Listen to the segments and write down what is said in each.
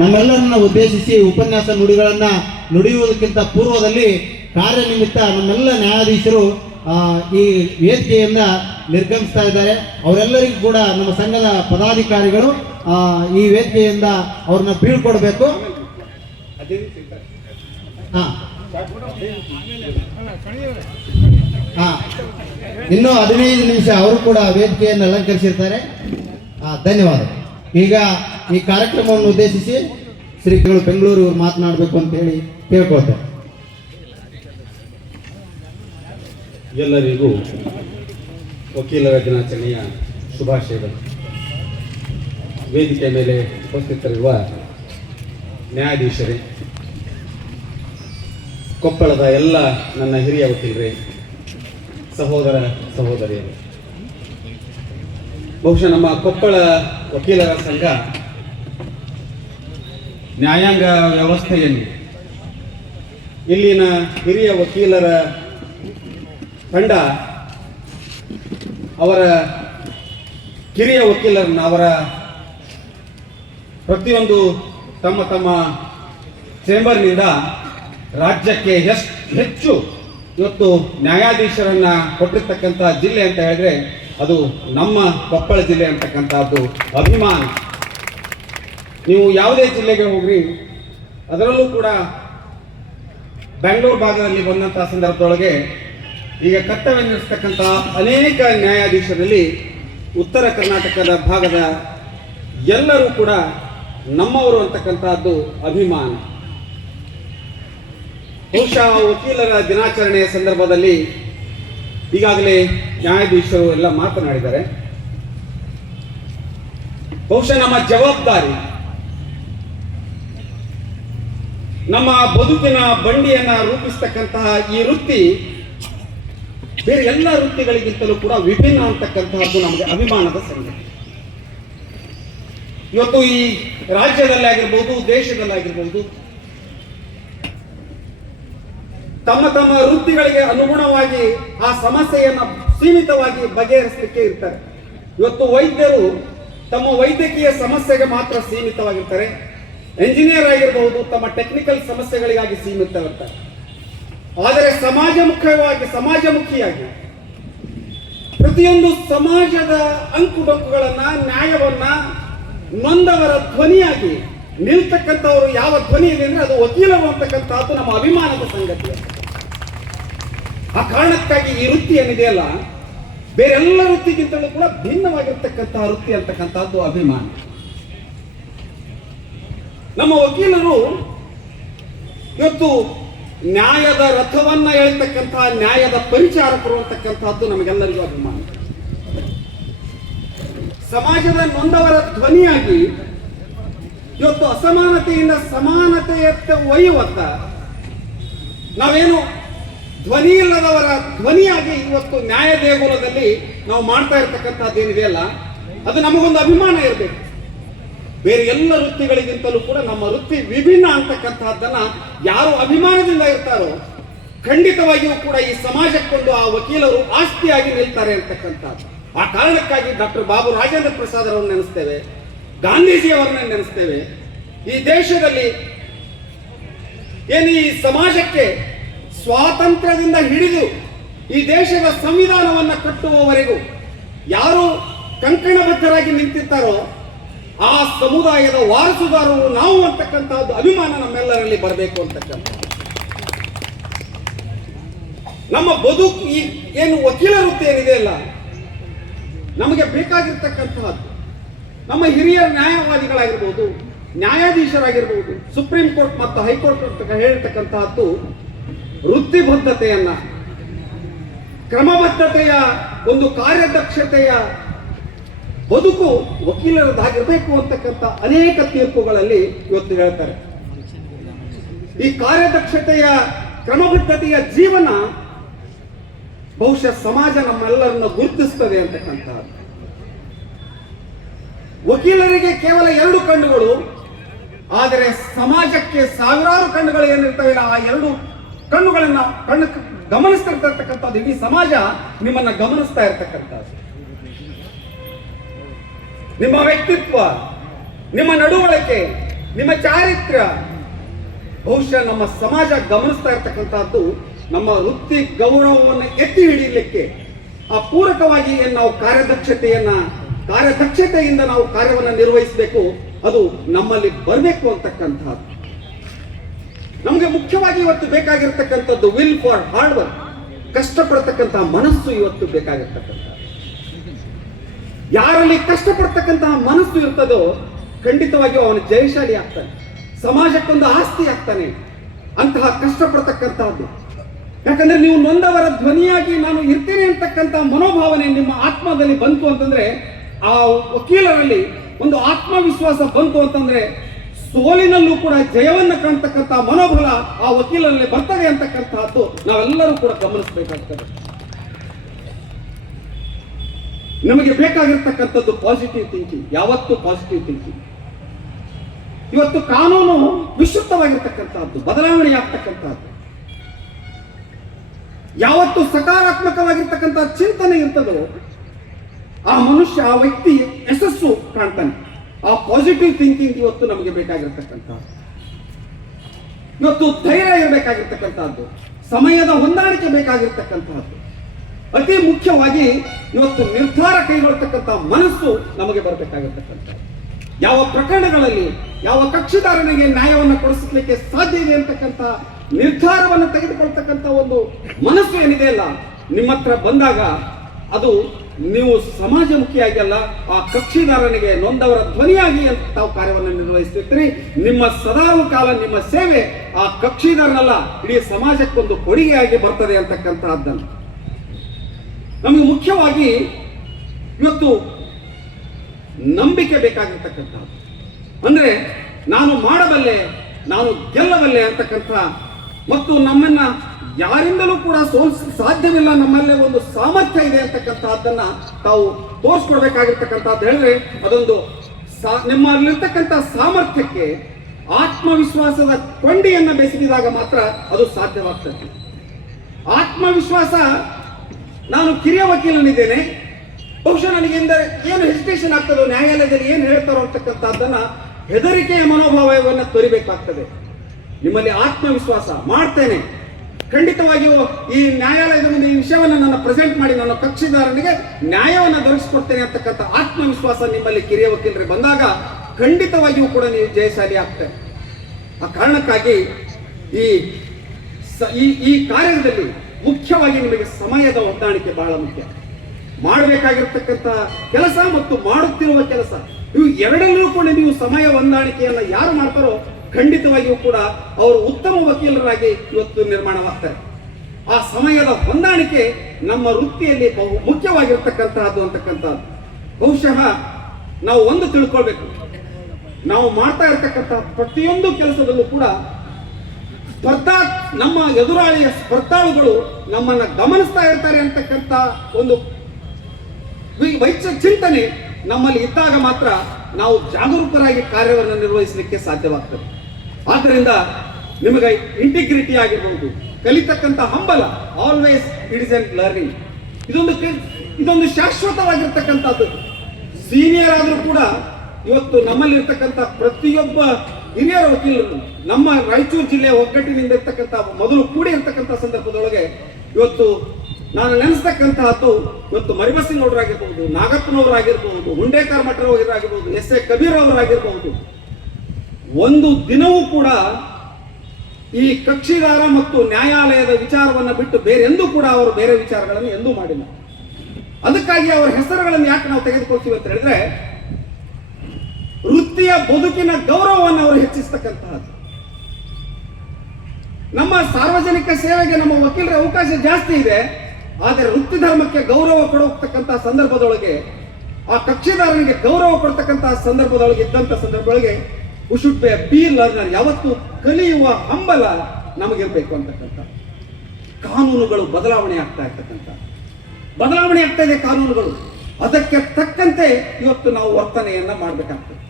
ನಮ್ಮೆಲ್ಲರನ್ನ ಉದ್ದೇಶಿಸಿ ಉಪನ್ಯಾಸ ನುಡಿಗಳನ್ನು ನುಡಿಯುವುದಕ್ಕಿಂತ ಪೂರ್ವದಲ್ಲಿ ಕಾರ್ಯನಿಮಿತ್ತ ನಮ್ಮೆಲ್ಲ ನ್ಯಾಯಾಧೀಶರು ಈ ವೇದಿಕೆಯಿಂದ ನಿರ್ಗಮಿಸ್ತಾ ಇದ್ದಾರೆ. ಅವರೆಲ್ಲರಿಗೂ ಕೂಡ ನಮ್ಮ ಸಂಘದ ಪದಾಧಿಕಾರಿಗಳು ಈ ವೇದಿಕೆಯಿಂದ ಅವ್ರನ್ನ ಬೀಳ್ಕೊಡ್ಬೇಕು. ಇನ್ನೂ 15 ನಿಮಿಷ ಅವರು ಕೂಡ ವೇದಿಕೆಯನ್ನು ಅಲಂಕರಿಸಿರ್ತಾರೆ. ಧನ್ಯವಾದ. ಈಗ ಈ ಕಾರ್ಯಕ್ರಮವನ್ನು ಉದ್ದೇಶಿಸಿ ಶ್ರೀಗಳು ಬೆಂಗಳೂರು ಮಾತನಾಡಬೇಕು ಅಂತ ಹೇಳಿ ಕೇಳ್ಕೊಳ್ತಾರೆ. ಎಲ್ಲರಿಗೂ ವಕೀಲರ ದಿನಾಚರಣೆಯ ಶುಭಾಶಯಗಳು. ವೇದಿಕೆ ಮೇಲೆ ಉಪಸ್ಥಿತರಿರುವ ನ್ಯಾಯಾಧೀಶರೇ, ಕೊಪ್ಪಳದ ಎಲ್ಲ ನನ್ನ ಹಿರಿಯ ವಕೀಲರೇ, ಸಹೋದರ ಸಹೋದರಿಯರು, ಬಹುಶಃ ನಮ್ಮ ಕೊಪ್ಪಳ ವಕೀಲರ ಸಂಘ ನ್ಯಾಯಾಂಗ ವ್ಯವಸ್ಥೆಯಲ್ಲಿ ಇಲ್ಲಿನ ಹಿರಿಯ ವಕೀಲರ ತಂಡ ಅವರ ಕಿರಿಯ ವಕೀಲರನ್ನ ಅವರ ಪ್ರತಿಯೊಂದು ತಮ್ಮ ತಮ್ಮ ಚೇಂಬರ್ನಿಂದ ರಾಜ್ಯಕ್ಕೆ ಹೆಚ್ಚು ಇವತ್ತು ನ್ಯಾಯಾಧೀಶರನ್ನ ಕೊಟ್ಟಿರ್ತಕ್ಕಂಥ ಜಿಲ್ಲೆ ಅಂತ ಹೇಳಿದ್ರೆ ಅದು ನಮ್ಮ ಕೊಪ್ಪಳ ಜಿಲ್ಲೆ ಅಂತಕ್ಕಂಥದ್ದು ಅಭಿಮಾನ. ನೀವು ಯಾವುದೇ ಜಿಲ್ಲೆಗೆ ಹೋಗ್ರಿ, ಅದರಲ್ಲೂ ಕೂಡ ಬೆಂಗಳೂರು ಭಾಗದಲ್ಲಿ ಬಂದಂಥ ಸಂದರ್ಭದೊಳಗೆ ಈಗ ಕರ್ತವ್ಯ ನಿರ್ವಹಿಸ್ತಕ್ಕಂಥ ಅನೇಕ ನ್ಯಾಯಾಧೀಶರಲ್ಲಿ ಉತ್ತರ ಕರ್ನಾಟಕದ ಭಾಗದ ಎಲ್ಲರೂ ಕೂಡ ನಮ್ಮವರು ಅಂತಕ್ಕಂಥದ್ದು ಅಭಿಮಾನ. ಬಹುಶಃ ವಕೀಲರ ದಿನಾಚರಣೆಯ ಸಂದರ್ಭದಲ್ಲಿ ಈಗಾಗಲೇ ನ್ಯಾಯಾಧೀಶರು ಎಲ್ಲ ಮಾತನಾಡಿದ್ದಾರೆ. ಬಹುಶಃ ನಮ್ಮ ಜವಾಬ್ದಾರಿ, ನಮ್ಮ ಬದುಕಿನ ಬಂಡಿಯನ್ನ ರೂಪಿಸ್ತಕ್ಕಂತಹ ಈ ವೃತ್ತಿ ಬೇರೆ ಎಲ್ಲ ವೃತ್ತಿಗಳಿಗಿಂತಲೂ ಕೂಡ ವಿಭಿನ್ನ ಅಂತಕ್ಕಂತಹದ್ದು ನಮಗೆ ಅಭಿಮಾನದ ಸಂಗತಿ. ಇವತ್ತು ಈ ರಾಜ್ಯದಲ್ಲಿ ಆಗಿರ್ಬೋದು, ದೇಶದಲ್ಲಾಗಿರ್ಬೋದು, ತಮ್ಮ ತಮ್ಮ ವೃತ್ತಿಗಳಿಗೆ ಅನುಗುಣವಾಗಿ ಆ ಸಮಸ್ಯೆಯನ್ನು ಸೀಮಿತವಾಗಿ ಬಗೆಹರಿಸಲಿಕ್ಕೆ ಇರ್ತಾರೆ. ಇವತ್ತು ವೈದ್ಯರು ತಮ್ಮ ವೈದ್ಯಕೀಯ ಸಮಸ್ಯೆಗೆ ಮಾತ್ರ ಸೀಮಿತವಾಗಿರ್ತಾರೆ. ಎಂಜಿನಿಯರ್ ಆಗಿರಬಹುದು, ತಮ್ಮ ಟೆಕ್ನಿಕಲ್ ಸಮಸ್ಯೆಗಳಿಗಾಗಿ ಸೀಮಿತವಿರ್ತಾರೆ. ಆದರೆ ಸಮಾಜಮುಖಿಯಾಗಿ ಪ್ರತಿಯೊಂದು ಸಮಾಜದ ಅಂಕುಡೊಂಕುಗಳನ್ನ, ನ್ಯಾಯವನ್ನ ನೊಂದವರ ಧ್ವನಿಯಾಗಿ ನಿಲ್ತಕ್ಕಂಥವರು ಯಾವ ಧ್ವನಿ ಇದೆ ಅಂದ್ರೆ ಅದು ವಕೀಲರು ಅಂತಕ್ಕಂಥದ್ದು ನಮ್ಮ ಅಭಿಮಾನದ ಸಂಗತಿ. ಆ ಕಾರಣಕ್ಕಾಗಿ ಈ ವೃತ್ತಿ ಏನಿದೆಯಲ್ಲ, ಬೇರೆಲ್ಲ ವೃತ್ತಿಗಿಂತಲೂ ಕೂಡ ಭಿನ್ನವಾಗಿರ್ತಕ್ಕಂತಹ ವೃತ್ತಿ ಅಂತಕ್ಕಂಥದ್ದು ಅಭಿಮಾನ. ನಮ್ಮ ವಕೀಲರು ಇವತ್ತು ನ್ಯಾಯದ ರಥವನ್ನ ಹೇಳ್ತಕ್ಕಂತಹ ನ್ಯಾಯದ ಪರಿಚಾರಕರು ಅಂತಕ್ಕಂಥದ್ದು ನಮಗೆಲ್ಲರಿಗೂ ಅಭಿಮಾನ. ಸಮಾಜದ ನೊಂದವರ ಧ್ವನಿಯಾಗಿ ಇವತ್ತು ಅಸಮಾನತೆಯಿಂದ ಸಮಾನತೆಯತ್ತ ಒಯ್ಯುವತ್ತ ನಾವೇನು ಧ್ವನಿ ಇಲ್ಲದವರ ಧ್ವನಿಯಾಗಿ ಇವತ್ತು ನ್ಯಾಯ ದೇಗುಲದಲ್ಲಿ ನಾವು ಮಾಡ್ತಾ ಇರ್ತಕ್ಕಂಥದ್ದು ಏನಿದೆಯಲ್ಲ, ಅದು ನಮಗೊಂದು ಅಭಿಮಾನ ಇರಬೇಕು. ಬೇರೆ ಎಲ್ಲ ವೃತ್ತಿಗಳಿಗಿಂತಲೂ ಕೂಡ ನಮ್ಮ ವೃತ್ತಿ ವಿಭಿನ್ನ ಅಂತಕ್ಕಂತಹದ್ದನ್ನ ಯಾರು ಅಭಿಮಾನದಿಂದ ಇರ್ತಾರೋ ಖಂಡಿತವಾಗಿಯೂ ಕೂಡ ಈ ಸಮಾಜಕ್ಕೊಂದು ಆ ವಕೀಲರು ಆಸ್ತಿಯಾಗಿ ನಿಲ್ತಾರೆ ಅಂತಕ್ಕಂಥದ್ದು. ಆ ಕಾರಣಕ್ಕಾಗಿ ಡಾಕ್ಟರ್ ಬಾಬು ರಾಜೇಂದ್ರ ಪ್ರಸಾದ್ ಅವರನ್ನು ನೆನೆಸ್ತೇವೆ, ಗಾಂಧೀಜಿಯವರನ್ನ ನೆನೆಸ್ತೇವೆ. ಈ ದೇಶದಲ್ಲಿ ಏನು ಈ ಸಮಾಜಕ್ಕೆ ಸ್ವಾತಂತ್ರ್ಯದಿಂದ ಹಿಡಿದು ಈ ದೇಶದ ಸಂವಿಧಾನವನ್ನ ಕಟ್ಟುವವರೆಗೂ ಯಾರು ಕಂಕಣಬದ್ಧರಾಗಿ ನಿಂತಿರ್ತಾರೋ ಆ ಸಮುದಾಯದ ವಾರಸುದಾರರು ನಾವು ಅಂತಕ್ಕಂಥದ್ದು ಅಭಿಮಾನ ನಮ್ಮೆಲ್ಲರಲ್ಲಿ ಬರಬೇಕು ಅಂತಕ್ಕಂಥ ನಮ್ಮ ಬದುಕು ಈ ಏನು ವಕೀಲ ವೃತ್ತಿ ಏನಿದೆಯಲ್ಲ, ನಮಗೆ ಬೇಕಾಗಿರ್ತಕ್ಕಂಥದ್ದು ನಮ್ಮ ಹಿರಿಯ ನ್ಯಾಯವಾದಿಗಳಾಗಿರ್ಬೋದು, ನ್ಯಾಯಾಧೀಶರಾಗಿರ್ಬೋದು, ಸುಪ್ರೀಂ ಕೋರ್ಟ್ ಮತ್ತು ಹೈಕೋರ್ಟ್ ಹೇಳಿರ್ತಕ್ಕಂತಹದ್ದು ವೃತ್ತಿಬದ್ಧತೆಯನ್ನ, ಕ್ರಮಬದ್ಧತೆಯ ಒಂದು ಕಾರ್ಯದಕ್ಷತೆಯ ಬದುಕು ವಕೀಲರದಾಗಿರ್ಬೇಕು ಅಂತಕ್ಕಂಥ ಅನೇಕ ತೀರ್ಪುಗಳಲ್ಲಿ ಇವತ್ತು ಹೇಳ್ತಾರೆ. ಈ ಕಾರ್ಯದಕ್ಷತೆಯ ಕ್ರಮಬದ್ಧತೆಯ ಜೀವನ ಬಹುಶಃ ಸಮಾಜ ನಮ್ಮೆಲ್ಲರನ್ನು ಗುರುತಿಸ್ತದೆ ಅಂತಕ್ಕಂಥದ್ದು. ವಕೀಲರಿಗೆ ಕೇವಲ 2 ಕಣ್ಣುಗಳು, ಆದರೆ ಸಮಾಜಕ್ಕೆ ಸಾವಿರಾರು ಕಣ್ಣುಗಳು ಏನಿರ್ತವೆ, ಆ 2 ಕಣ್ಣುಗಳನ್ನ ಗಮನಿಸ್ತಿರ್ತಕ್ಕಂಥದ್ದು. ಇಡೀ ಸಮಾಜ ನಿಮ್ಮನ್ನ ಗಮನಿಸ್ತಾ ಇರ್ತಕ್ಕಂಥದ್ದು. ನಿಮ್ಮ ವ್ಯಕ್ತಿತ್ವ, ನಿಮ್ಮ ನಡವಳಿಕೆ, ನಿಮ್ಮ ಚಾರಿತ್ರ್ಯ ಬಹುಶಃ ನಮ್ಮ ಸಮಾಜ ಗಮನಿಸ್ತಾ ಇರ್ತಕ್ಕಂಥದ್ದು ನಮ್ಮ ವೃತ್ತಿ ಗೌರವವನ್ನು ಎತ್ತಿ ಹಿಡಿಯಲಿಕ್ಕೆ ಆ ಪೂರಕವಾಗಿ ಏನು ನಾವು ಕಾರ್ಯದಕ್ಷತೆಯಿಂದ ನಾವು ಕಾರ್ಯವನ್ನು ನಿರ್ವಹಿಸಬೇಕು, ಅದು ನಮ್ಮಲ್ಲಿ ಬರಬೇಕು ಅಂತಕ್ಕಂಥದ್ದು. ನಮಗೆ ಮುಖ್ಯವಾಗಿ ಇವತ್ತು ಬೇಕಾಗಿರ್ತಕ್ಕಂಥದ್ದು ವಿಲ್ ಫಾರ್ ಹಾರ್ಡ್ ವರ್ಕ್, ಕಷ್ಟಪಡ್ತಕ್ಕಂಥ ಮನಸ್ಸು ಇವತ್ತು ಬೇಕಾಗಿರ್ತಕ್ಕಂಥ. ಯಾರಲ್ಲಿ ಕಷ್ಟಪಡ್ತಕ್ಕಂತಹ ಮನಸ್ಸು ಇರ್ತದೋ ಖಂಡಿತವಾಗಿಯೂ ಅವನು ಜಯಶಾಲಿ ಆಗ್ತಾನೆ, ಸಮಾಜಕ್ಕೊಂದು ಆಸ್ತಿ ಆಗ್ತಾನೆ. ಅಂತಹ ಕಷ್ಟಪಡ್ತಕ್ಕಂಥದ್ದು, ಯಾಕಂದ್ರೆ ನೀವು ನೊಂದವರ ಧ್ವನಿಯಾಗಿ ನಾನು ಇರ್ತೇನೆ ಅಂತಕ್ಕಂಥ ಮನೋಭಾವನೆ ನಿಮ್ಮ ಆತ್ಮದಲ್ಲಿ ಬಂತು ಅಂತಂದ್ರೆ, ಆ ವಕೀಲರಲ್ಲಿ ಒಂದು ಆತ್ಮವಿಶ್ವಾಸ ಬಂತು ಅಂತಂದ್ರೆ ಸೋಲಿನಲ್ಲೂ ಕೂಡ ಜಯವನ್ನ ಕಾಣ್ತಕ್ಕಂಥ ಮನೋಬಲ ಆ ವಕೀಲರಲ್ಲಿ ಬರ್ತದೆ ಅಂತಕ್ಕಂಥದ್ದು ನಾವೆಲ್ಲರೂ ಕೂಡ ಗಮನಿಸಬೇಕಾಗ್ತದೆ. ನಮಗೆ ಬೇಕಾಗಿರ್ತಕ್ಕಂಥದ್ದು ಪಾಸಿಟಿವ್ ಥಿಂಕಿಂಗ್, ಯಾವತ್ತು ಪಾಸಿಟಿವ್ ಥಿಂಕಿಂಗ್. ಇವತ್ತು ಕಾನೂನು ವಿಶುದ್ಧವಾಗಿರ್ತಕ್ಕಂಥದ್ದು, ಬದಲಾವಣೆ ಆಗ್ತಕ್ಕಂಥದ್ದು. ಯಾವತ್ತು ಸಕಾರಾತ್ಮಕವಾಗಿರ್ತಕ್ಕಂಥ ಚಿಂತನೆ ಇರ್ತದೋ ಆ ಮನುಷ್ಯ, ಆ ವ್ಯಕ್ತಿ ಯಶಸ್ಸು ಕಾಣ್ತಾನೆ. ಆ ಪಾಸಿಟಿವ್ ಥಿಂಕಿಂಗ್ ಇವತ್ತು ನಮಗೆ ಬೇಕಾಗಿರ್ತಕ್ಕಂಥದ್ದು. ಇವತ್ತು ಧೈರ್ಯ ಇರಬೇಕಾಗಿರ್ತಕ್ಕಂಥದ್ದು, ಸಮಯದ ಹೊಂದಾಣಿಕೆ ಬೇಕಾಗಿರ್ತಕ್ಕಂಥದ್ದು. ಅತಿ ಮುಖ್ಯವಾಗಿ ಇವತ್ತು ನಿರ್ಧಾರ ಕೈಗೊಳ್ಳತಕ್ಕಂಥ ಮನಸ್ಸು ನಮಗೆ ಬರಬೇಕಾಗಿರ್ತಕ್ಕಂಥದ್ದು. ಯಾವ ಪ್ರಕರಣಗಳಲ್ಲಿ ಯಾವ ಕಕ್ಷಿದಾರನಿಗೆ ನ್ಯಾಯವನ್ನು ಕೊಡಿಸಲಿಕ್ಕೆ ಸಾಧ್ಯ ಇದೆ ಅಂತಕ್ಕಂಥ ನಿರ್ಧಾರವನ್ನು ತೆಗೆದುಕೊಳ್ತಕ್ಕಂಥ ಒಂದು ಮನಸ್ಸು ಏನಿದೆ ಅಲ್ಲ, ನಿಮ್ಮ ಹತ್ರ ಬಂದಾಗ ಅದು ನೀವು ಸಮಾಜಮುಖಿಯಾಗಲ್ಲ, ಆ ಕಕ್ಷಿದಾರನಿಗೆ ನೊಂದವರ ಧ್ವನಿಯಾಗಿ ಅಂತ ತಾವು ಕಾರ್ಯವನ್ನು ನಿರ್ವಹಿಸ್ತಿರ್ತೀರಿ. ನಿಮ್ಮ ಸದಾಕಾಲ ನಿಮ್ಮ ಸೇವೆ ಆ ಕಕ್ಷಿದಾರನಲ್ಲ, ಇಡೀ ಸಮಾಜಕ್ಕೊಂದು ಕೊಡುಗೆಯಾಗಿ ಬರ್ತದೆ ಅಂತಕ್ಕಂಥದ್ದನ್ನು. ನಮಗೆ ಮುಖ್ಯವಾಗಿ ಇವತ್ತು ನಂಬಿಕೆ ಬೇಕಾಗಿರ್ತಕ್ಕಂಥದ್ದು. ಅಂದ್ರೆ ನಾನು ಮಾಡಬಲ್ಲೆ, ನಾನು ಗೆಲ್ಲಬಲ್ಲೆ ಅಂತಕ್ಕಂಥ, ಮತ್ತು ನಮ್ಮನ್ನ ಯಾರಿಂದಲೂ ಕೂಡ ಸೋಲಿಸಲು ಸಾಧ್ಯವಿಲ್ಲ, ನಮ್ಮಲ್ಲೇ ಒಂದು ಸಾಮರ್ಥ್ಯ ಇದೆ ಅಂತಕ್ಕಂಥದ್ದನ್ನ ತಾವು ತೋರಿಸ್ಕೊಡ್ಬೇಕಾಗಿರ್ತಕ್ಕಂಥದ್ದು. ಹೇಳಿದ್ರೆ ಅದೊಂದು ನಿಮ್ಮಲ್ಲಿರ್ತಕ್ಕಂಥ ಸಾಮರ್ಥ್ಯಕ್ಕೆ ಆತ್ಮವಿಶ್ವಾಸದ ಕೊಂಡಿಯನ್ನ ಬೆಸಗಿದಾಗ ಮಾತ್ರ ಅದು ಸಾಧ್ಯವಾಗ್ತದೆ. ಆತ್ಮವಿಶ್ವಾಸ, ನಾನು ಕಿರಿಯ ವಕೀಲನಿದ್ದೇನೆ, ಬಹುಶಃ ನನಗೆ ಏನು ಹೆಸಿಟೇಷನ್ ಆಗ್ತದೋ, ನ್ಯಾಯಾಲಯದಲ್ಲಿ ಏನು ಹೇಳ್ತಾರೋ ಅಂತಕ್ಕಂಥದ್ದನ್ನ ಹೆದರಿಕೆಯ ಮನೋಭಾವವನ್ನು ತೋರಿಬೇಕಾಗ್ತದೆ. ನಿಮ್ಮಲ್ಲಿ ಆತ್ಮವಿಶ್ವಾಸ, ಮಾಡ್ತೇನೆ ಖಂಡಿತವಾಗಿಯೂ ಈ ನ್ಯಾಯಾಲಯದ ಮುಂದೆ ಈ ವಿಷಯವನ್ನು ನನ್ನ ಪ್ರೆಸೆಂಟ್ ಮಾಡಿ ನನ್ನ ಕಕ್ಷಿದಾರನಿಗೆ ನ್ಯಾಯವನ್ನು ದೊರಕಿಸಿಕೊಡ್ತೇನೆ ಅಂತಕ್ಕಂಥ ಆತ್ಮವಿಶ್ವಾಸ ನಿಮ್ಮಲ್ಲಿ ಕಿರಿಯ ವಕೀಲರಿಗೆ ಬಂದಾಗ ಖಂಡಿತವಾಗಿಯೂ ಕೂಡ ನೀವು ಜಯಶಾಲಿ ಆಗ್ತೇವೆ. ಆ ಕಾರಣಕ್ಕಾಗಿ ಈ ಕಾರ್ಯದಲ್ಲಿ ಮುಖ್ಯವಾಗಿ ನಿಮಗೆ ಸಮಯದ ಹೊಂದಾಣಿಕೆ ಬಹಳ ಮುಖ್ಯ. ಮಾಡಬೇಕಾಗಿರ್ತಕ್ಕಂಥ ಕೆಲಸ ಮತ್ತು ಮಾಡುತ್ತಿರುವ ಕೆಲಸ, ಇವು ಎರಡಲ್ಲೂ ಕೂಡ ನೀವು ಸಮಯ ಹೊಂದಾಣಿಕೆಯನ್ನ ಯಾರು ಮಾಡ್ತಾರೋ ಖಂಡಿತವಾಗಿಯೂ ಕೂಡ ಅವರು ಉತ್ತಮ ವಕೀಲರಾಗಿ ಇವತ್ತು ನಿರ್ಮಾಣವಾಗ್ತಾರೆ. ಆ ಸಮಯದ ಹೊಂದಾಣಿಕೆ ನಮ್ಮ ವೃತ್ತಿಯಲ್ಲಿ ಬಹು ಮುಖ್ಯವಾಗಿರ್ತಕ್ಕಂತಹದ್ದು ಅಂತಕ್ಕಂಥದ್ದು. ಬಹುಶಃ ನಾವು ಒಂದು ತಿಳ್ಕೊಳ್ಬೇಕು, ನಾವು ಮಾಡ್ತಾ ಇರ್ತಕ್ಕಂಥ ಪ್ರತಿಯೊಂದು ಕೆಲಸದಲ್ಲೂ ಕೂಡ ನಮ್ಮ ಎದುರಾಳಿಯ ಸ್ಪರ್ಧಾಳುಗಳು ನಮ್ಮನ್ನ ಗಮನಿಸ್ತಾ ಇರ್ತಾರೆ ಅಂತಕ್ಕಂಥ ಒಂದು ಚಿಂತನೆ ನಮ್ಮಲ್ಲಿ ಇದ್ದಾಗ ಮಾತ್ರ ನಾವು ಜಾಗರೂಕರಾಗಿ ಕಾರ್ಯವನ್ನು ನಿರ್ವಹಿಸಲಿಕ್ಕೆ ಸಾಧ್ಯವಾಗ್ತದೆ. ಆದ್ದರಿಂದ ನಿಮಗೆ ಇಂಟಿಗ್ರಿಟಿ ಆಗಿರಬಹುದು, ಕಲಿತಕ್ಕಂಥ ಹಂಬಲ, always it is N learning, ಇದೊಂದು ಶಾಶ್ವತವಾಗಿರ್ತಕ್ಕಂಥದ್ದು. ಸೀನಿಯರ್ ಆದರೂ ಕೂಡ ಇವತ್ತು ನಮ್ಮಲ್ಲಿರ್ತಕ್ಕಂಥ ಪ್ರತಿಯೊಬ್ಬ ಹಿರಿಯರ ವಕೀಲರು ನಮ್ಮ ರಾಯಚೂರು ಜಿಲ್ಲೆಯ ಒಗ್ಗಟ್ಟಿನಿಂದ ಇರ್ತಕ್ಕಂಥ ಮೊದಲು ಕೂಡಿ ಇರ್ತಕ್ಕಂಥ ಸಂದರ್ಭದೊಳಗೆ ಇವತ್ತು ನಾನು ನೆನೆಸ್ತಕ್ಕಂತಹದ್ದು, ಇವತ್ತು ಮರಿಬಸ್ಸಿನವರಾಗಿರ್ಬಹುದು, ನಾಗಪ್ಪನವರಾಗಿರ್ಬಹುದು, ಹುಂಡೇಕರ್ ಮಠರವರಾಗಿರ್ಬಹುದು, ಎಸ್ ಎ ಕಬೀರ್ ಅವರಾಗಿರ್ಬಹುದು, ಒಂದು ದಿನವೂ ಕೂಡ ಈ ಕಕ್ಷಿದಾರ ಮತ್ತು ನ್ಯಾಯಾಲಯದ ವಿಚಾರವನ್ನು ಬಿಟ್ಟು ಬೇರೆ ಎಂದೂ ಕೂಡ ಅವರು ಬೇರೆ ವಿಚಾರಗಳನ್ನು ಎಂದೂ ಮಾಡಿಲ್ಲ. ಅದಕ್ಕಾಗಿ ಅವರ ಹೆಸರುಗಳನ್ನು ಯಾಕೆ ನಾವು ತೆಗೆದುಕೊಳ್ತೀವಿ ಅಂತ ಹೇಳಿದ್ರೆ, ವೃತ್ತಿಯ ಬದುಕಿನ ಗೌರವವನ್ನು ಅವರು ಹೆಚ್ಚಿಸ್ತಕ್ಕಂತಹದ್ದು. ನಮ್ಮ ಸಾರ್ವಜನಿಕ ಸೇವೆಗೆ ನಮ್ಮ ವಕೀಲರ ಅವಕಾಶ ಜಾಸ್ತಿ ಇದೆ, ಆದರೆ ವೃತ್ತಿ ಧರ್ಮಕ್ಕೆ ಗೌರವ ಕೊಡತಕ್ಕಂತಹ ಸಂದರ್ಭದೊಳಗೆ, ಆ ಕಕ್ಷಿದಾರನಿಗೆ ಗೌರವ ಕೊಡ್ತಕ್ಕಂತಹ ಸಂದರ್ಭದೊಳಗೆ ಇದ್ದಂತ ಸಂದರ್ಭದೊಳಗೆ ವಿ ಶುಡ್ ಬಿ ಲರ್ನರ್, ಯಾವತ್ತು ಕಲಿಯುವ ಹಂಬಲ ನಮಗಿರ್ಬೇಕು ಅಂತಕ್ಕಂಥ. ಕಾನೂನುಗಳು ಬದಲಾವಣೆ ಆಗ್ತಾ ಇದೆ ಕಾನೂನುಗಳು, ಅದಕ್ಕೆ ತಕ್ಕಂತೆ ಇವತ್ತು ನಾವು ವರ್ತನೆಯನ್ನ ಮಾಡಬೇಕಾಗ್ತದೆ.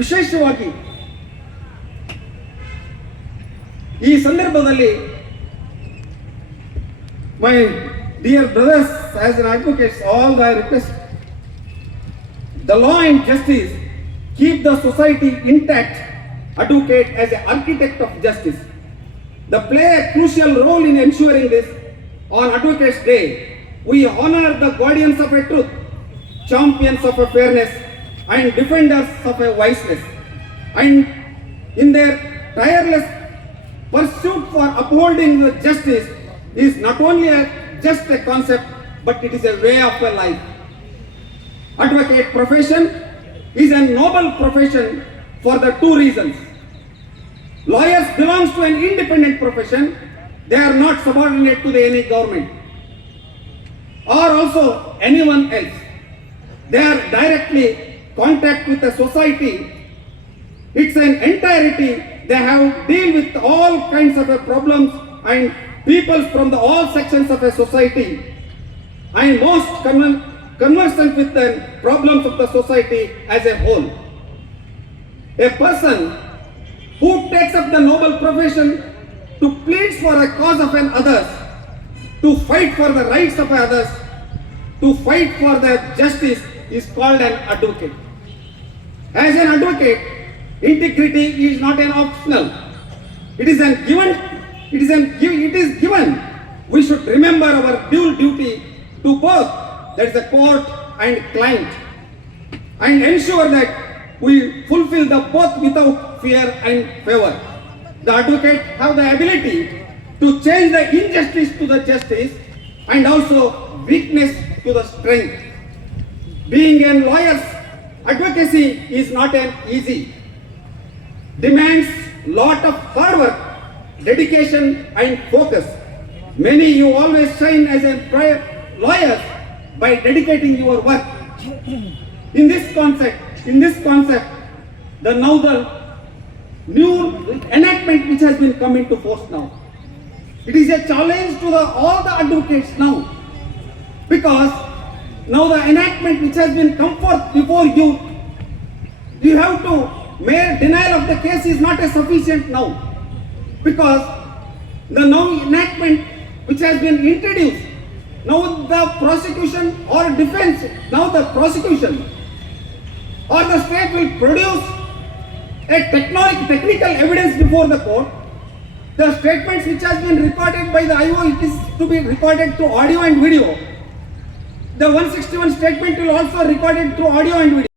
ವಿಶೇಷವಾಗಿ ಈ ಸಂದರ್ಭದಲ್ಲಿ my dear brothers, as an advocate, all I request, the law and justice keep the society intact advocate as an architect of justice. They play a crucial role in ensuring this. On Advocates Day, we honor the guardians of a truth, champions of a fairness, and defenders of a viceless. And in their tireless pursuit for upholding the justice is not only just a concept, but it is a way of a life. Advocate profession is a noble profession for the two reasons. Lawyers belongs to an independent profession. They are not subordinate to any government or also anyone else. They are directly contact with the society. It's an entirety. They have deal with all kinds of problems and people from all sections of a society. I am most conversant with the problems of the society as a whole. A person who takes up the noble profession to plead for a cause of an others, to fight for the rights of others, to fight for the justice is called an advocate. As an advocate, integrity is not an optional. It is an given. It is given. We should remember our dual duty to both, that is the court and client, and ensure that we fulfill the both without fear and favor. The advocate have the ability to change the injustice to the justice and also weakness to the strength. Being a lawyer's advocacy is not an easy. Demands lot of hard work, dedication and focus. Many you always shine as a lawyer by dedicating your work. In this concept, the new enactment which has been come into force now, it is a challenge to all the advocates now, because now the enactment which has been come forth before you, you have to mere denial of the case is not a sufficient now, because the now enactment which has been introduced, now the prosecution or defense, now the prosecution or the state will produce a technical evidence before the court. The statements which has been recorded by the IO, it is to be recorded through audio and video. The 161 statement will also recorded through audio and video.